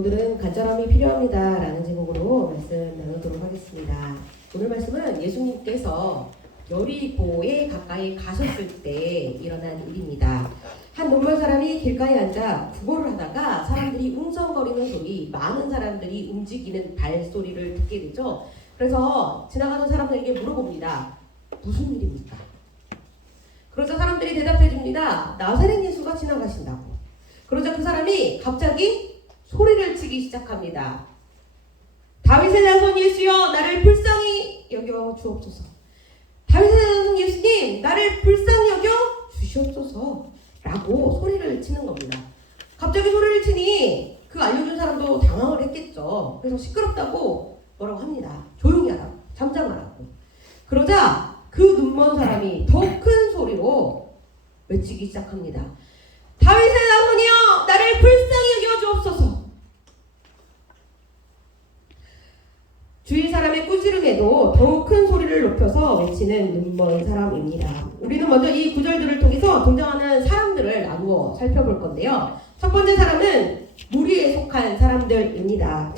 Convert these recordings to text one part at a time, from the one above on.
오늘은 간절함이 필요합니다 라는 제목으로 말씀 나누도록 하겠습니다. 오늘 말씀은 예수님께서 여리고에 가까이 가셨을 때 일어난 일입니다. 한 눈먼 사람이 길가에 앉아 구걸을 하다가 사람들이 웅성거리는 소리, 많은 사람들이 움직이는 발소리를 듣게 되죠. 그래서 지나가는 사람들에게 물어봅니다. 무슨 일입니까? 그러자 사람들이 대답해 줍니다. 나사렛 예수가 지나가신다고. 그러자 그 사람이 갑자기 소리를 치기 시작합니다. 다윗의 자손 예수여 나를 불쌍히 여겨 주옵소서. 다윗의 자손 예수님 나를 불쌍히 여겨 주시옵소서 라고 소리를 치는 겁니다. 갑자기 소리를 치니 그 알려준 사람도 당황을 했겠죠. 그래서 시끄럽다고 뭐라고 합니다. 조용히 하라고, 잠잠하라고. 그러자 그 눈먼 사람이 더 큰 소리로 외치기 시작합니다. 다윗의 자손이여 나를 불쌍히 여겨 주옵소서. 주위 사람의 꾸지름에도 더욱 큰 소리를 높여서 외치는 눈먼 사람입니다. 우리는 먼저 이 구절들을 통해서 등장하는 사람들을 나누어 살펴볼 건데요. 첫 번째 사람은 무리에 속한 사람들입니다.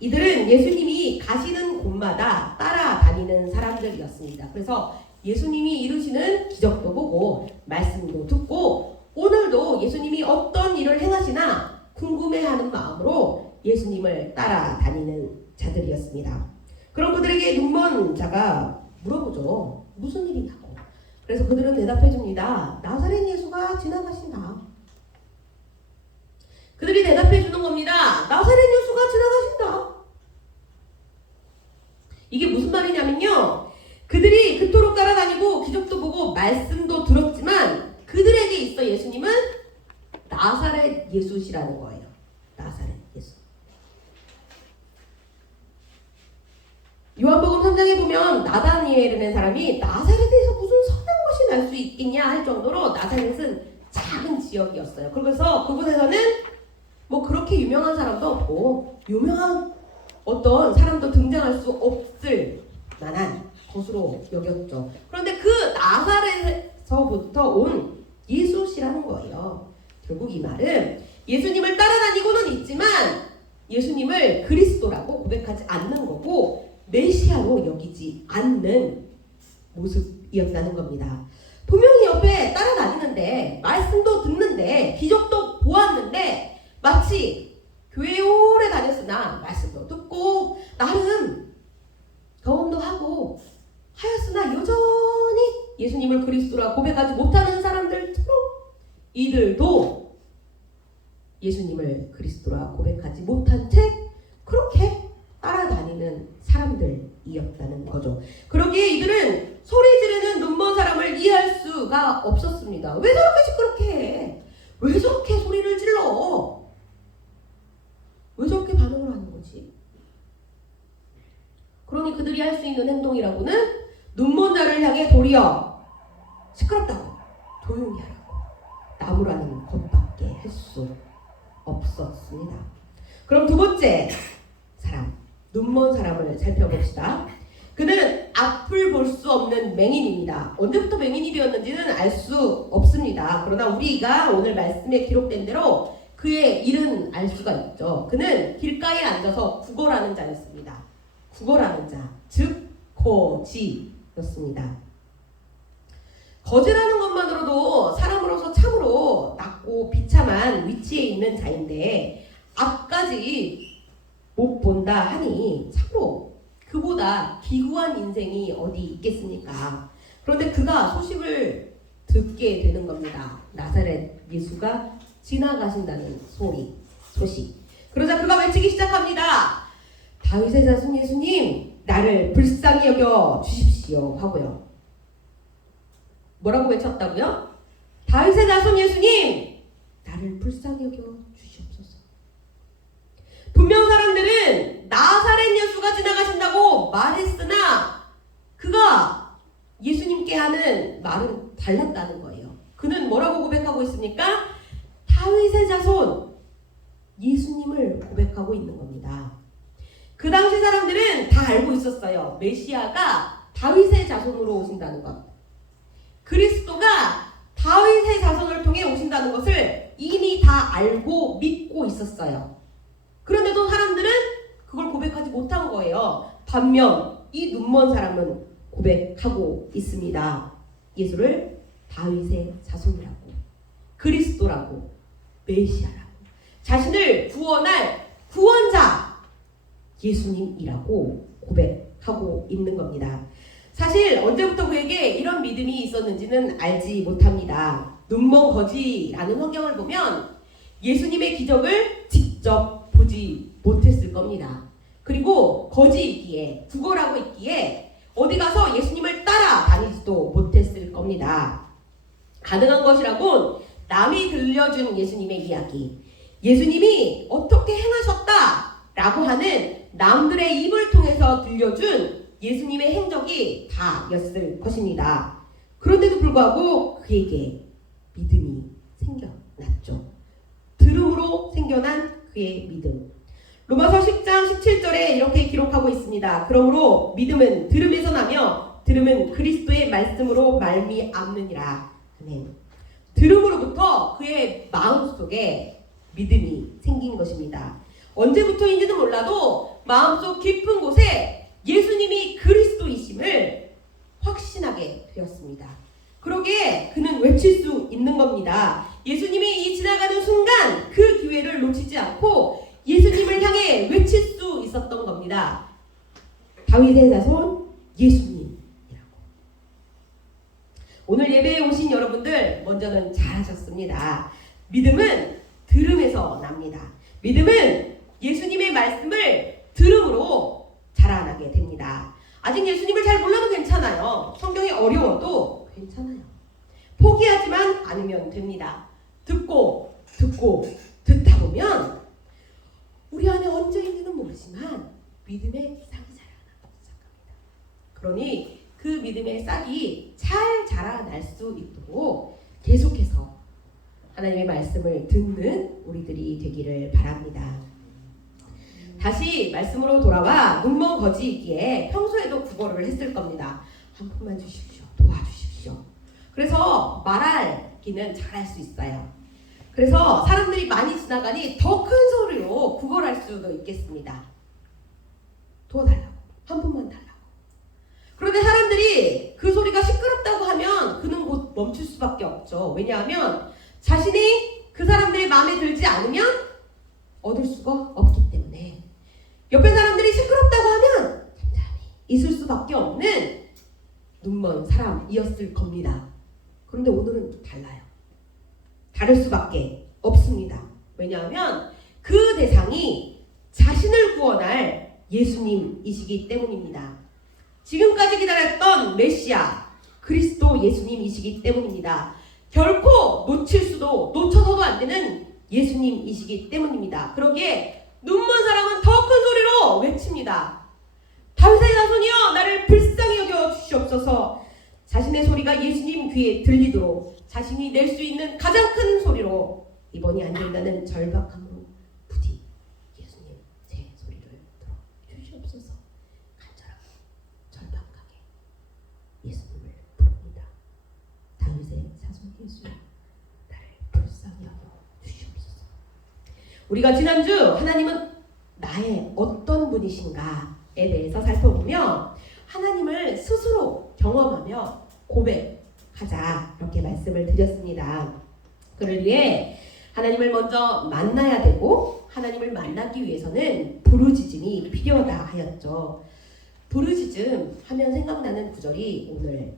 이들은 예수님이 가시는 곳마다 따라다니는 사람들이었습니다. 그래서 예수님이 이루시는 기적도 보고 말씀도 듣고 오늘도 예수님이 어떤 일을 행하시나 궁금해하는 마음으로 예수님을 따라다니는 자들이었습니다. 그럼 그들에게 눈먼 자가 물어보죠. 무슨 일이냐고. 그래서 그들은 대답해 줍니다. 나사렛 예수가 지나가신다. 그들이 대답해 주는 겁니다. 나사렛 예수가 지나가신다. 이게 무슨 말이냐면요. 그들이 그토록 따라다니고 기적도 보고 말씀도 들었지만 그들에게 있어 예수님은 나사렛 예수시라는 거예요. 나사렛 예수. 요한복음 3장에 보면 나다니엘이라는 사람이 나사렛에서 무슨 선한 것이 날 수 있겠냐 할 정도로 나사렛은 작은 지역이었어요. 그래서 그곳에서는 뭐 그렇게 유명한 사람도 없고 유명한 어떤 사람도 등장할 수 없을 만한 것으로 여겼죠. 그런데 그 나사렛에서부터 온 예수시라는 거예요. 결국 이 말은 예수님을 따라다니고는 있지만 예수님을 그리스도라고 고백하지 않는 거고 메시아로 여기지 않는 모습이었다는 겁니다. 분명히 옆에 따라다니는데 말씀도 듣는데 기적도 보았는데 마치 교회에 오래 다녔으나 말씀도 듣고 나름 경험도 하고 하였으나 여전히 예수님을 그리스도라 고백하지 못하는 사람들처럼 이들도 예수님을 그리스도라 고백하지 못한 채 그렇게 따라다니는 사람들이었다는 거죠. 그러기에 이들은 소리 지르는 눈먼 사람을 이해할 수가 없었습니다. 왜 저렇게 시끄럽게 해? 왜 저렇게 소리를 질러? 왜 저렇게 반응을 하는 거지? 그러니 그들이 할 수 있는 행동이라고는 눈먼 자를 향해 도리어 시끄럽다고 조용히 하라고 나무라는 것밖에 할 수 없었습니다. 그럼 두 번째 사람, 눈먼 사람을 살펴봅시다. 그는 앞을 볼 수 없는 맹인입니다. 언제부터 맹인이 되었는지는 알 수 없습니다. 그러나 우리가 오늘 말씀에 기록된 대로 그의 일은 알 수가 있죠. 그는 길가에 앉아서 구걸하는 자였습니다. 구걸하는 자, 즉 거지였습니다. 거지라는 것만으로도 사람으로서 참으로 낮고 비참한 위치에 있는 자인데 앞까지 못 본다 하니 참으로 그보다 기구한 인생이 어디 있겠습니까? 그런데 그가 소식을 듣게 되는 겁니다. 나사렛 예수가 지나가신다는 소식. 그러자 그가 외치기 시작합니다. 다윗의 자손 예수님 나를 불쌍히 여겨 주십시오 하고요. 뭐라고 외쳤다고요? 다윗의 자손 예수님 나를 불쌍히 여겨 주시옵소서. 분명 사람들은 나사렛 예수가 지나가신다고 말했으나 그가 예수님께 하는 말은 달랐다는 거예요. 그는 뭐라고 고백하고 있습니까? 다윗의 자손 예수님을 고백하고 있는 겁니다. 그 당시 사람들은 다 알고 있었어요. 메시아가 다윗의 자손으로 오신다는 것. 그리스도가 다윗의 자손을 통해 오신다는 것을 이미 다 알고 믿고 있었어요. 그런데도 사람들은 그걸 고백하지 못한 거예요. 반면 이 눈먼 사람은 고백하고 있습니다. 예수를 다윗의 자손이라고, 그리스도라고, 메시아라고, 자신을 구원할 구원자 예수님이라고 고백하고 있는 겁니다. 사실 언제부터 그에게 이런 믿음이 있었는지는 알지 못합니다. 눈먼 거지라는 환경을 보면 예수님의 기적을 직접 보지 못했을 겁니다. 그리고 거지이기에, 구걸하고 있기에 어디 가서 예수님을 따라다니지도 못했을 겁니다. 가능한 것이라곤 남이 들려준 예수님의 이야기, 예수님이 어떻게 행하셨다라고 하는 남들의 입을 통해서 들려준 예수님의 행적이 다였을 것입니다. 그런데도 불구하고 그에게 믿음이 생겨났죠. 들음으로 생겨난 그의 믿음. 로마서 10장 17절에 이렇게 기록하고 있습니다. 그러므로 믿음은 들음에서 나며 들음은 그리스도의 말씀으로 말미암느니라. 아멘. 들음으로부터 그의 마음속에 믿음이 생긴 것입니다. 언제부터인지는 몰라도 마음속 깊은 곳에 예수님이 그리스도이심을 확신하게 되었습니다. 그러기에 그는 외칠 수 있는 겁니다. 예수님이 이 지나가는 순간 그 기회를 놓치지 않고 예수님을 향해 외칠 수 있었던 겁니다. 다윗의 자손 예수님이라고. 오늘 예배에 오신 여러분들 먼저는 잘하셨습니다. 믿음은 들음에서 납니다. 믿음은 예수님의 말씀을 들음으로 자라나게 됩니다. 아직 예수님을 잘 몰라도 괜찮아요. 성경이 어려워도 괜찮아요. 포기하지만 않으면 됩니다. 듣고 듣다 보면 우리 안에 얹어 있는지는 모르지만 믿음의 싹이 자라나기 시작합니다. 그러니 그 믿음의 싹이 잘 자라날 수 있도록 계속해서 하나님의 말씀을 듣는 우리들이 되기를 바랍니다. 다시 말씀으로 돌아와 눈먼 거지이기에 평소에도 구걸을 했을 겁니다. 한 푼만 주십시오. 도와주십시오. 그래서 말하기는 잘할 수 있어요. 그래서 사람들이 많이 지나가니 더 큰 소리로 구걸할 수도 있겠습니다. 도와달라고. 한 푼만 달라고. 그런데 사람들이 그 소리가 시끄럽다고 하면 그는 곧 멈출 수밖에 없죠. 왜냐하면 자신이 그 사람들의 마음에 들지 않으면 얻을 수가 없기 때문에 옆에 사람들이 시끄럽다고 하면 잠잠히 있을 수밖에 없는 눈먼 사람이었을 겁니다. 그런데 오늘은 달라요. 다를 수밖에 없습니다. 왜냐하면 그 대상이 자신을 구원할 예수님이시기 때문입니다. 지금까지 기다렸던 메시아 그리스도 예수님이시기 때문입니다. 결코 놓쳐서도 안 되는 예수님이시기 때문입니다. 그러기에 눈먼 사람은 더 큰 소리로 외칩니다. 다윗의 자손이여 나를 불쌍히 여겨 주시옵소서. 자신의 소리가 예수님 귀에 들리도록 자신이 낼 수 있는 가장 큰 소리로 이번이 안 된다는 절박함으로 부디 예수님 제 소리를 들어 주시옵소서. 간절하게 절박하게 예수님을 부릅니다. 다윗의 자손 예수여 나를 불쌍히 여겨 주시옵소서. 우리가 지난주 하나님은 나의 어떤 분이신가에 대해서 살펴보며 하나님을 스스로 경험하며 고백하자 이렇게 말씀을 드렸습니다. 그를 위해 하나님을 먼저 만나야 되고 하나님을 만나기 위해서는 부르짖음이 필요하다 하였죠. 부르짖음 하면 생각나는 구절이 오늘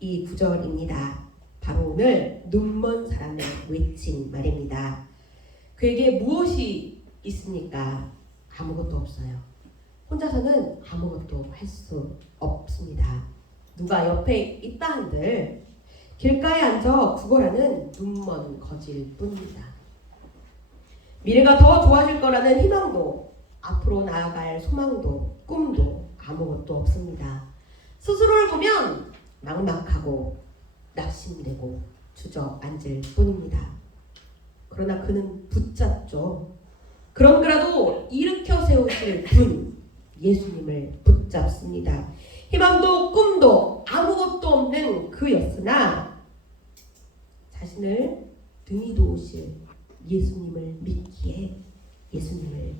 이 구절입니다. 바로 오늘 눈먼 사람의 외친 말입니다. 그에게 무엇이 있습니까? 아무것도 없어요. 혼자서는 아무것도 할 수 없습니다. 누가 옆에 있다 한들 길가에 앉아 구걸하는 눈먼 거질 뿐입니다. 미래가 더 좋아질 거라는 희망도 앞으로 나아갈 소망도 꿈도 아무것도 없습니다. 스스로를 보면 막막하고 낙심되고 주저앉을 뿐입니다. 그러나 그는 붙잡죠. 그런 그라도 일으켜 세우실 분 예수님을 붙잡습니다. 희망도 꿈도 아무것도 없는 그였으나 자신을 등이 도우실 예수님을 믿기에 예수님을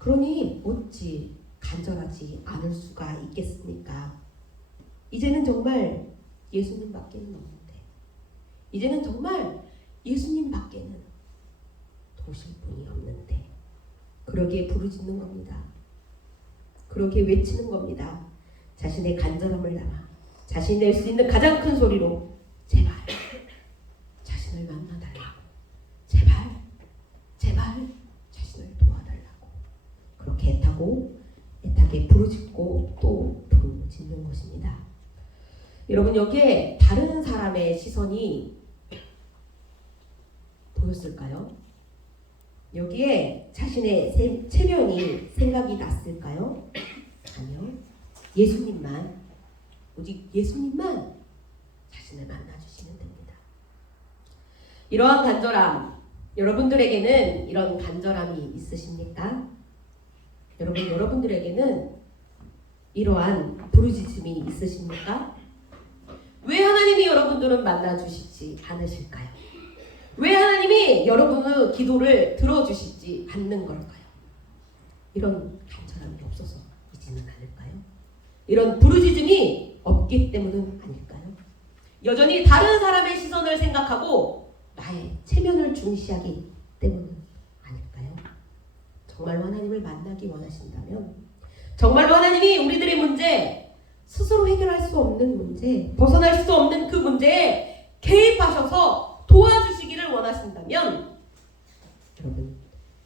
그러니 어찌 간절하지 않을 수가 있겠습니까? 이제는 정말 예수님밖에는 없는데, 이제는 정말 예수님밖에는 도실 분이 없는데, 그러기에 부르짖는 겁니다. 그러기에 외치는 겁니다. 자신의 간절함을 담아 자신이 낼 수 있는 가장 큰 소리로 제발 자신을 만나달라고, 제발 자신을 도와달라고 그렇게 애타게 부르짖고 또 부르짖는 것입니다. 여러분, 여기에 다른 사람의 시선이 보였을까요? 여기에 자신의 체면이 생각이 났을까요? 아니요. 예수님만, 오직 예수님만 자신을 만나주시면 됩니다. 이러한 간절함, 여러분들에게는 이런 간절함이 있으십니까? 여러분들에게는 이러한 부르짖음이 있으십니까? 왜 하나님이 여러분들은 만나주시지 않으실까요? 왜 하나님이 여러분의 기도를 들어주시지 않는 걸까요? 이런 간절함이 없어서이지는 않을까요? 이런 부르짖음이 없기 때문은 아닐까요? 여전히 다른 사람의 시선을 생각하고 나의 체면을 중시하기 때문은 아닐까요? 정말로 하나님을 만나기 원하신다면, 정말로 하나님이 우리들의 문제, 스스로 해결할 수 없는 문제, 벗어날 수 없는 그 문제에 개입하셔서 도와주시기를 원하신다면, 여러분,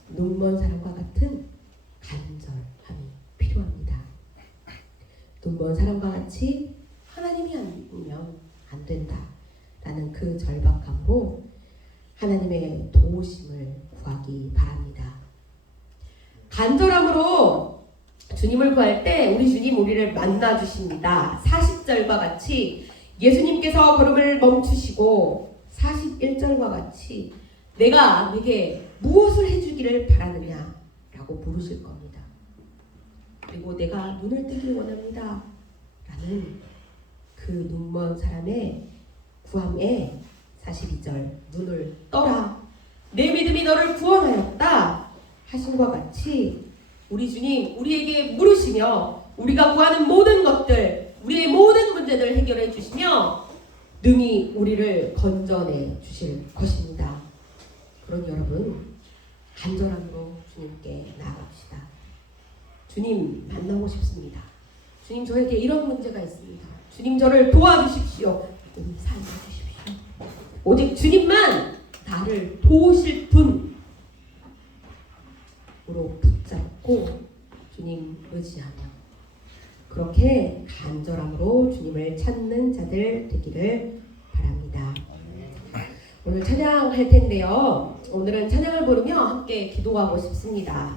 눈먼 사람과 같은 간절함이 필요합니다. 눈먼 사람과 같이 하나님이 아니면 안 된다라는 그 절박함으로 하나님의 도우심을 구하기 바랍니다. 간절함으로 주님을 구할 때 우리 주님 우리를 만나 주십니다. 40절과 같이 예수님께서 걸음을 멈추시고 41절과 같이 내가 네게 무엇을 해주기를 바라느냐 라고 물으실 겁니다. 그리고 내가 눈을 뜨길 원합니다 라는 그 눈먼 사람의 구함에 42절 눈을 떠라 내 믿음이 너를 구원하였다 하신과 같이 우리 주님 우리에게 물으시며 우리가 구하는 모든 것들, 우리의 모든 문제들을 해결해 주시며 능히 우리를 건져내 주실 것입니다. 그러니 여러분, 간절함으로 주님께 나아갑시다. 주님 만나고 싶습니다. 주님, 저에게 이런 문제가 있습니다. 주님, 저를 도와주십시오. 살려주십시오. 오직 주님만 나를 도우실 분으로 붙잡고 주님 의지하며 그렇게 간절함으로 주님을 찾는 자들 되기를 바랍니다. 오늘 찬양할 텐데요. 오늘은 찬양을 부르며 함께 기도하고 싶습니다.